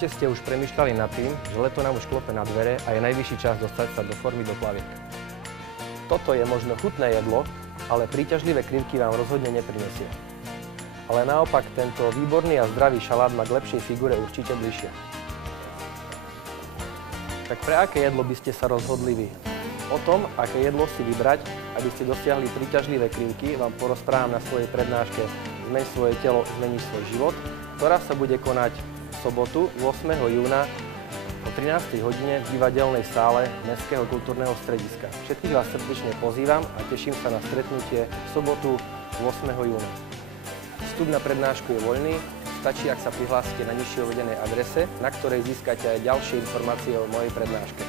Určite ste už premýšľali nad tým, že leto nám už klope na dvere a je najvyšší čas dostať sa do formy do plaviek. Toto je možno chutné jedlo, ale príťažlivé krivky vám rozhodne neprinesie. Ale naopak tento výborný a zdravý šalát má k lepšej figure určite bližšie. Tak pre aké jedlo by ste sa rozhodli vy? O tom, aké jedlo si vybrať, aby ste dosiahli príťažlivé krivky, vám porozprávam na svojej prednáške Zmeň svoje telo, zmeníš svoj život, ktorá sa bude konať v sobotu 8. júna o 13. hodine v divadelnej sále Mestského kultúrneho strediska. Všetkých vás srdečne pozývam a teším sa na stretnutie v sobotu 8. júna. Vstup na prednášku je voľný, stačí, ak sa prihlásite na nižšie uvedenej adrese, na ktorej získate aj ďalšie informácie o mojej prednáške.